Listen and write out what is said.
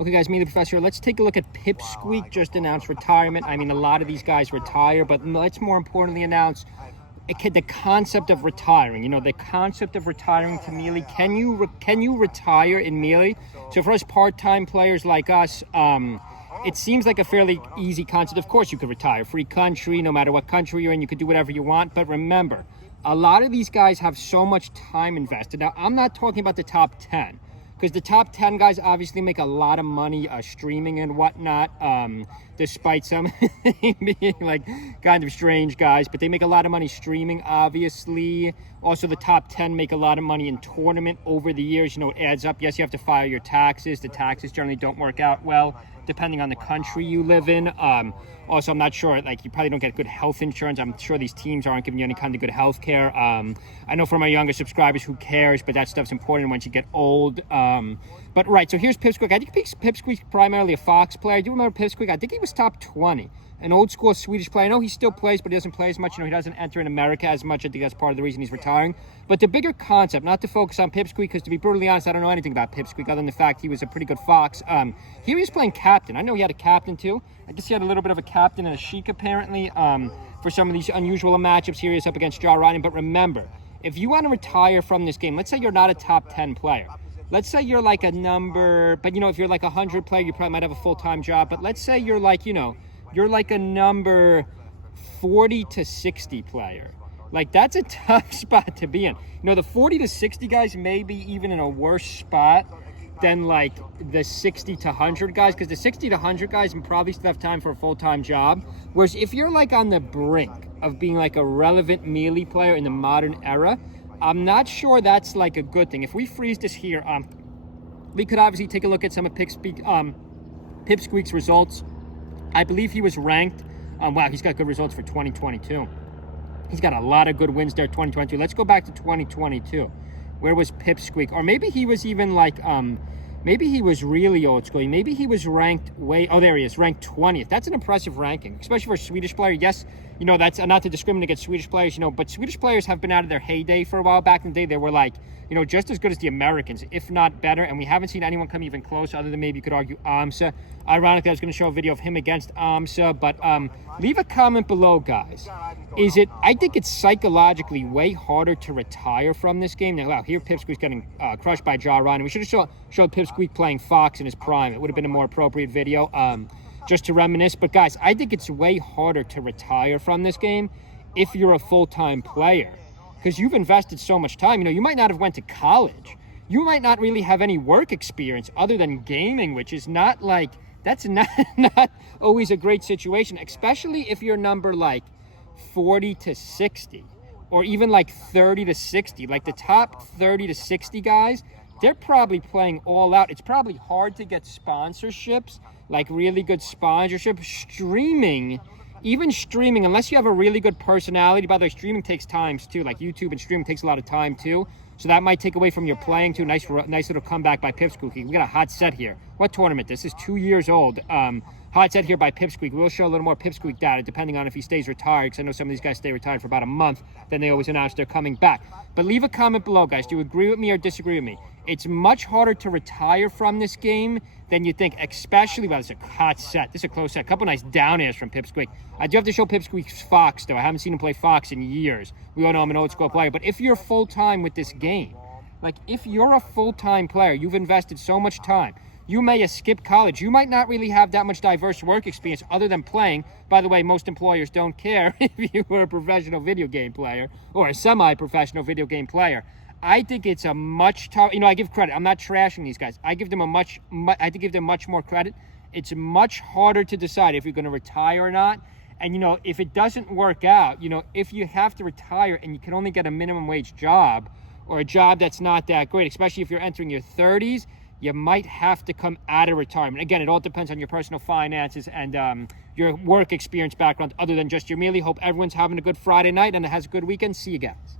Okay, guys, me, the professor. Let's take a look at Pipsqueak. Just announced retirement. I mean, a lot of these guys retire, but let's more importantly announce the concept of retiring. You know, the concept of retiring to Melee. Can you retire in Melee? So for us part-time players like us, it seems like a fairly easy concept. Of course, you could retire. Free country, no matter what country you're in, you could do whatever you want. But remember, a lot of these guys have so much time invested. Now, I'm not talking about the top 10. Because the top 10 guys obviously make a lot of money streaming and whatnot, despite some being like kind of strange guys, but they make a lot of money streaming, obviously. Also, the top 10 make a lot of money in tournament over the years. You know, it adds up. Yes, you have to file your taxes. The taxes generally don't work out well, depending on the country you live in. Also, I'm not sure, like, you probably don't get good health insurance. I'm sure these teams aren't giving you any kind of good health care. I know for my younger subscribers, who cares, but that stuff's important once you get old. But right, so here's Pipsqueak. I think Pipsqueak's primarily a Fox player. I do remember Pipsqueak. I think he was top 20. An old school Swedish player. I know he still plays, but he doesn't play as much. You know, he doesn't enter in America as much. I think that's part of the reason he's retiring. But the bigger concept, not to focus on Pipsqueak, because to be brutally honest, I don't know anything about Pipsqueak other than the fact he was a pretty good Fox. Here he's playing captain. I know he had a captain too. I guess he had a little bit of a captain and a Sheik apparently for some of these unusual matchups. Here he is up against Jaw Ryan. But remember, if you want to retire from this game, let's say you're not a top 10 player. Let's say you're like a number, but you know, if you're like a 100 player, you probably might have a full-time job. But let's say you're like, you know, you're like a number 40 to 60 player. Like, that's a tough spot to be in. You know, the 40 to 60 guys may be even in a worse spot than like the 60 to 100 guys, because the 60 to 100 guys probably still have time for a full-time job. Whereas if you're like on the brink of being like a relevant Melee player in the modern era, I'm not sure that's like a good thing. If we freeze this here, we could obviously take a look at some of Pipsqueak's results. I believe he was ranked. Wow, he's got good results for 2022. He's got a lot of good wins there, 2022. Let's go back to 2022. Where was Pipsqueak? Or maybe he was even like, maybe he was really old school. Maybe he was ranked oh, there he is, ranked 20th. That's an impressive ranking, especially for a Swedish player. Yes, you know, that's not to discriminate against Swedish players, you know, but Swedish players have been out of their heyday for a while. Back in the day, they were like, you know, just as good as the Americans, if not better. And we haven't seen anyone come even close, other than maybe you could argue Amsa. Ironically, I was going to show a video of him against Amsa, but leave a comment below, guys. I think it's psychologically way harder to retire from this game. Now, wow, here Pipsqueak's getting crushed by Jaw Ryan. We should have showed Pipsqueak playing Fox in his prime. It would have been a more appropriate video, just to reminisce. But guys, I think it's way harder to retire from this game if you're a full-time player, because you've invested so much time. You know, you might not have went to college. You might not really have any work experience other than gaming, which is not like, that's not always a great situation, especially if you're number like 40 to 60 or even like 30 to 60. Like the top 30 to 60 guys, they're probably playing all out. It's probably hard to get sponsorships, like really good sponsorship. Even streaming, unless you have a really good personality. By the way, streaming takes time too. Like YouTube and streaming takes a lot of time too. So that might take away from your playing too. Nice little comeback by Pipsqueak. We got a hot set here. What tournament? This is 2 years old. Hot set here by Pipsqueak. We'll show a little more Pipsqueak data depending on if he stays retired, because I know some of these guys stay retired for about a month. Then they always announce they're coming back. But leave a comment below, guys. Do you agree with me or disagree with me? It's much harder to retire from this game than you think, especially, well, it's a hot set. This is a close set. A couple nice down airs from Pipsqueak. I do have to show Pipsqueak's Fox, though. I haven't seen him play Fox in years. We all know I'm an old school player. But if you're full-time with this game, like if you're a full-time player, you've invested so much time. You may have skipped college. You might not really have that much diverse work experience other than playing. By the way, most employers don't care if you were a professional video game player or a semi-professional video game player. I think it's a much tough, you know, I give credit. I'm not trashing these guys. I give them I give them much more credit. It's much harder to decide if you're going to retire or not. And, you know, if it doesn't work out, you know, if you have to retire and you can only get a minimum wage job or a job that's not that great, especially if you're entering your 30s, you might have to come out of retirement. Again, it all depends on your personal finances and your work experience background other than just your Melee. Hope everyone's having a good Friday night and has a good weekend. See you guys.